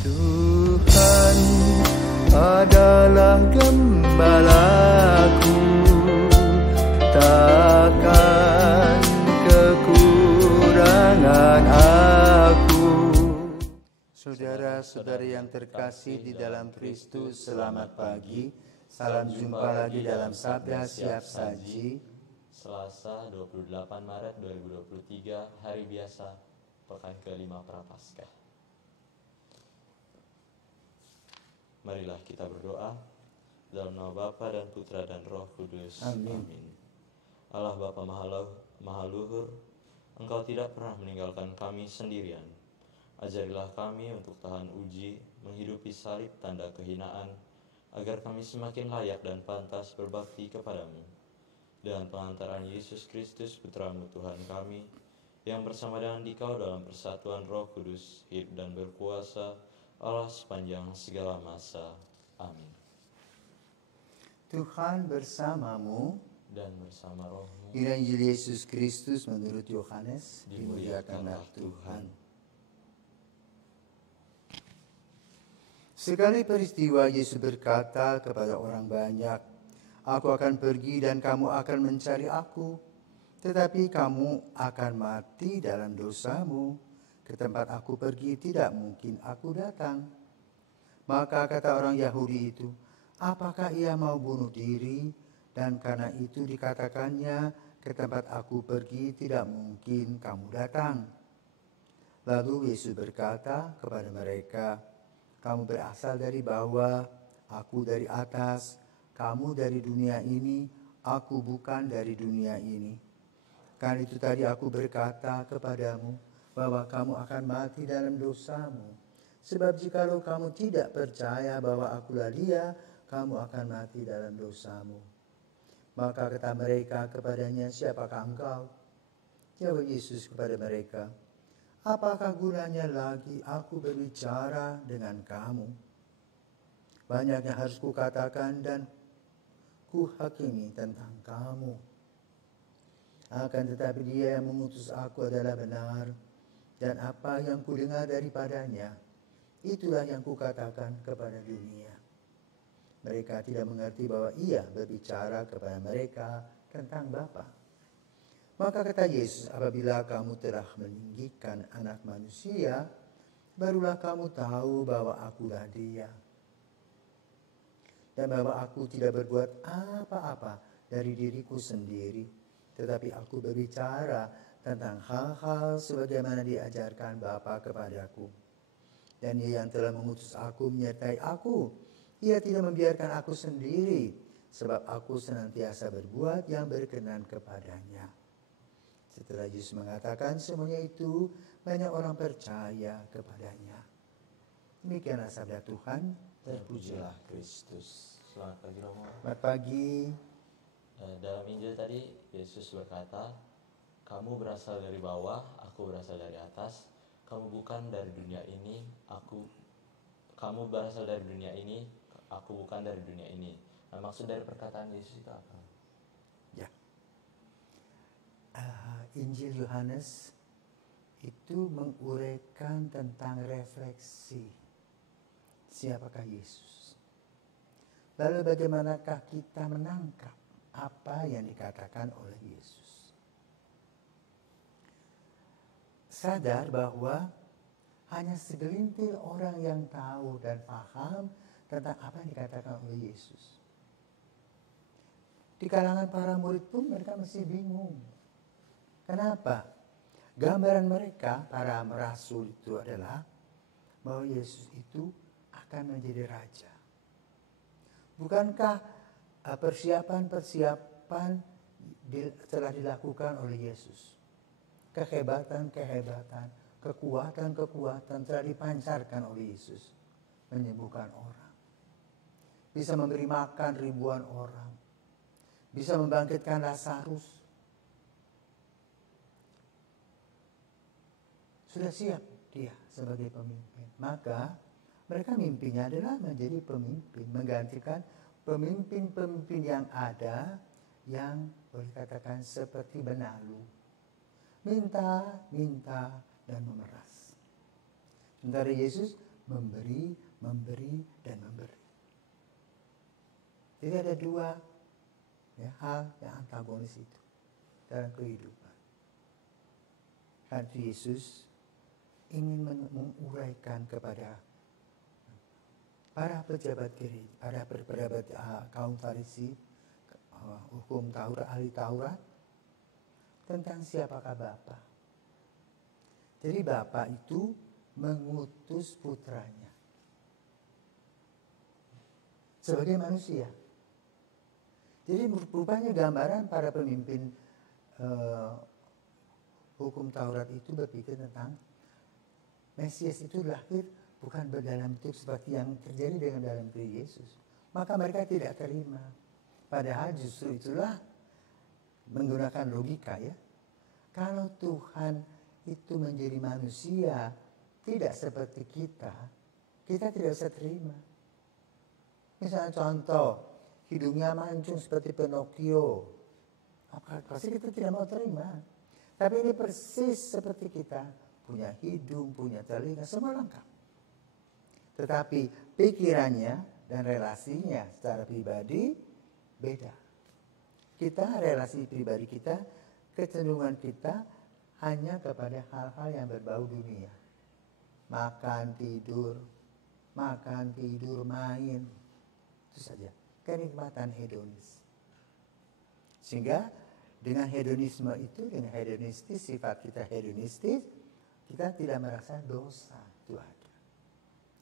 Tuhan adalah gembalaku, takkan kekurangan aku. Saudara-saudari yang terkasih di dalam Kristus, selamat pagi. Salam jumpa lagi dalam Sabda Siap Saji. Selasa 28 Maret 2023, hari biasa, pekan ke-5 Prapaskah. Marilah kita berdoa dalam nama Bapa dan Putra dan Roh Kudus. Amin. Allah Bapa Maha Luhur, Engkau tidak pernah meninggalkan kami sendirian. Ajarilah kami untuk tahan uji, menghidupi salib tanda kehinaan, agar kami semakin layak dan pantas berbakti kepadamu. Dengan pengantaran Yesus Kristus, Putra-Mu Tuhan kami, yang bersama dengan Dikau dalam persatuan Roh Kudus, hidup dan berkuasa, Allah sepanjang segala masa. Amin. Tuhan bersamamu Dan bersama rohmu, Injil Yesus Kristus menurut Yohanes, dimuliakanlah Tuhan. Sekali peristiwa Yesus berkata kepada orang banyak, "Aku akan pergi dan kamu akan mencari aku, tetapi kamu akan mati dalam dosamu. Ke tempat aku pergi tidak mungkin aku datang." Maka kata orang Yahudi itu, "Apakah ia mau bunuh diri?" Dan karena itu dikatakannya, "Ke tempat aku pergi tidak mungkin kamu datang." Lalu Yesus berkata kepada mereka, "Kamu berasal dari bawah, aku dari atas. Kamu dari dunia ini, aku bukan dari dunia ini. Karena itu tadi aku berkata kepadamu bahwa kamu akan mati dalam dosamu. Sebab jikalau kamu tidak percaya bahwa akulah Dia, kamu akan mati dalam dosamu." Maka kata mereka kepadanya, "Siapakah engkau?" Jawab Yesus kepada mereka, "Apakah gunanya lagi aku berbicara dengan kamu? Banyak yang harus kukatakan dan kuhakimi tentang kamu. Akan tetapi Dia yang mengutus aku adalah benar, dan apa yang kudengar daripadanya, itulah yang kukatakan kepada dunia." Mereka tidak mengerti bahwa Ia berbicara kepada mereka tentang Bapa. Maka kata Yesus, "Apabila kamu telah meninggikan Anak Manusia, barulah kamu tahu bahwa akulah Dia. Dan bahwa aku tidak berbuat apa-apa dari diriku sendiri, tetapi aku berbicara tentang hal-hal sebagaimana diajarkan Bapa kepadaku. Dan Ia yang telah mengutus aku menyertai aku. Ia tidak membiarkan aku sendiri, sebab aku senantiasa berbuat yang berkenan kepadanya." Setelah Yesus mengatakan semuanya itu, banyak orang percaya kepadanya. Demikianlah sabda Tuhan. Terpujilah Kristus. Selamat pagi Romo. Selamat pagi. Dalam Injil tadi, Yesus berkata, "Kamu berasal dari bawah, aku berasal dari atas. Kamu bukan dari dunia ini, kamu berasal dari dunia ini, aku bukan dari dunia ini." Nah, maksud dari perkataan Yesus itu apa? Ya. Injil Yohanes itu menguraikan tentang refleksi siapakah Yesus. Lalu bagaimanakah kita menangkap apa yang dikatakan oleh Yesus? Sadar bahwa hanya segelintir orang yang tahu dan paham tentang apa yang dikatakan oleh Yesus. Di kalangan para murid pun mereka masih bingung. Kenapa? Gambaran mereka, para rasul itu adalah bahwa Yesus itu akan menjadi raja. Bukankah persiapan-persiapan telah dilakukan oleh Yesus? Kehebatan-kehebatan, kekuatan-kekuatan telah dipancarkan oleh Yesus. Menyembuhkan orang. Bisa memberi makan ribuan orang. Bisa membangkitkan Lazarus. Sudah siap dia sebagai pemimpin. Maka mereka mimpinya adalah menjadi pemimpin. Menggantikan pemimpin-pemimpin yang ada yang boleh katakan seperti benalu. Minta, dan memeras. Sementara Yesus memberi, memberi, dan memberi. Jadi ada dua hal yang antagonis itu dalam kehidupan. Karena Yesus ingin menguraikan kepada para pejabat gereja, para pejabat kaum Farisi, hukum Taurat, ahli Taurat, tentang siapakah Bapa. Jadi Bapa itu mengutus putranya sebagai manusia. Jadi rupanya gambaran para pemimpin hukum Taurat itu berpikir tentang Mesias itu lahir bukan berdalam bentuk seperti yang terjadi dengan dalam diri Yesus. Maka mereka tidak terima. Padahal justru itulah menggunakan logika ya. Kalau Tuhan itu menjadi manusia tidak seperti kita tidak bisa terima. Misalnya contoh, hidungnya mancung seperti Pinocchio. Pasti kita tidak mau terima. Tapi ini persis seperti kita. Punya hidung, punya telinga, semua lengkap. Tetapi pikirannya dan relasinya secara pribadi beda. Kita, relasi pribadi kita, kecenderungan kita hanya kepada hal-hal yang berbau dunia. Makan, tidur, main. Itu saja. Kenikmatan hedonis. Sehingga dengan hedonisme itu, dengan hedonistis, sifat kita hedonistis, kita tidak merasa dosa itu ada.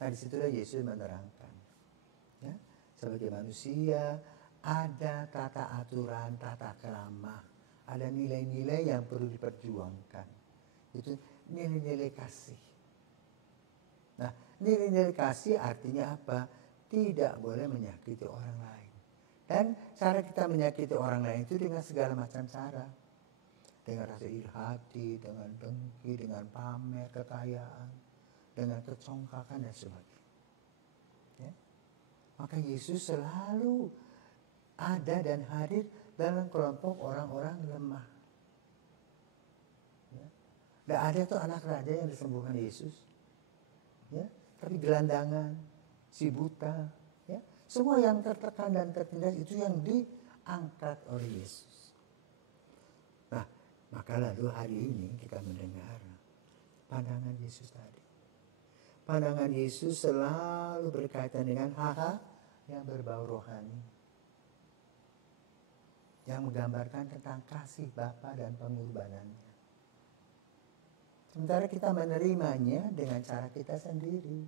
Nah disitulah Yesus menerangkan. Ya, sebagai manusia ada tata aturan, tata krama. Ada nilai-nilai yang perlu diperjuangkan. Itu nilai-nilai kasih. Nah nilai-nilai kasih artinya apa? Tidak boleh menyakiti orang lain. Dan cara kita menyakiti orang lain itu dengan segala macam cara. Dengan rasa iri hati, dengan dengki, dengan pamer, kekayaan, dengan kecongkakan dan sebagainya. Ya? Maka Yesus selalu ada dan hadir dalam kelompok orang-orang lemah. Ya? Tidak ada tuh anak raja yang disembuhkan Yesus. Ya? Tapi gelandangan, si buta, ya? Semua yang tertekan dan tertindas itu yang diangkat oleh Yesus. Nah, maka lalu hari ini kita mendengar pandangan Yesus tadi. Pandangan Yesus selalu berkaitan dengan hal-hal yang berbau rohani. Yang menggambarkan tentang kasih Bapa dan pengorbanannya. Sementara kita menerimanya dengan cara kita sendiri.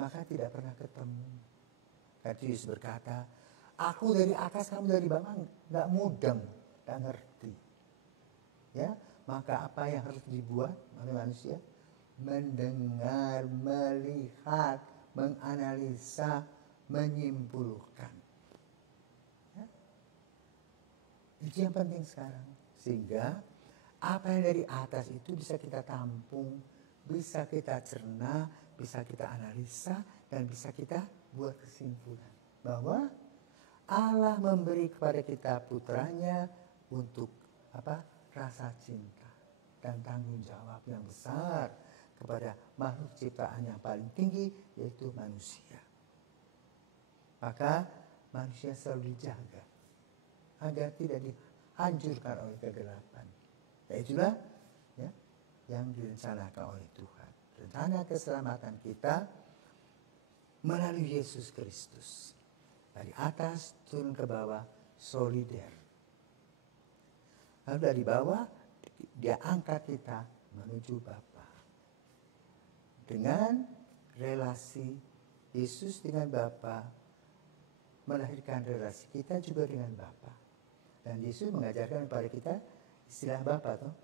Maka tidak pernah ketemu. Karena Yesus berkata, aku dari atas, kamu dari bawah, gak mudeng, gak ngerti. Ya, maka apa yang harus dibuat oleh manusia? Mendengar, melihat, menganalisa, menyimpulkan. Ya? Itu yang penting sekarang. Sehingga apa yang dari atas itu bisa kita tampung, bisa kita cerna, bisa kita analisa, dan bisa kita buat kesimpulan. Bahwa Allah memberi kepada kita putranya untuk rasa cinta dan tanggung jawab yang besar kepada makhluk ciptaan yang paling tinggi, yaitu manusia. Maka manusia selalu dijaga agar tidak dihancurkan oleh kegelapan. Dan itulah yang direncanakan oleh Tuhan. Rencana keselamatan kita melalui Yesus Kristus. Dari atas turun ke bawah, solider. Lalu dari bawah, dia angkat kita menuju Bapa. Dengan relasi Yesus dengan Bapa, melahirkan relasi kita juga dengan Bapa. Dan Yesus mengajarkan kepada kita istilah Bapa, toh.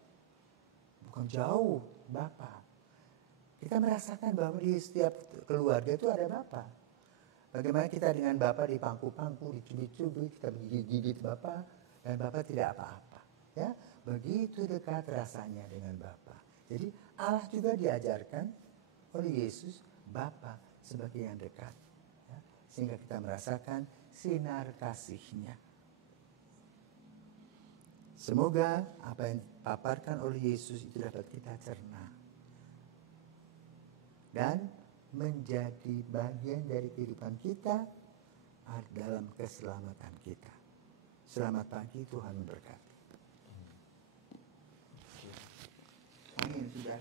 Bukan jauh, Bapa. Kita merasakan bahwa di setiap keluarga itu ada Bapa. Bagaimana kita dengan Bapa dipangku-pangku, dicubit-cubit, kita gigit Bapa, dan Bapa tidak apa-apa. Ya, begitu dekat rasanya dengan Bapa. Jadi Allah juga diajarkan oleh Yesus Bapa sebagai yang dekat. Ya, sehingga kita merasakan sinar kasih-Nya. Semoga apa yang dipaparkan oleh Yesus itu dapat kita cerna. Dan menjadi bagian dari kehidupan kita dalam keselamatan kita. Selamat pagi, Tuhan memberkati. Amin, sudah.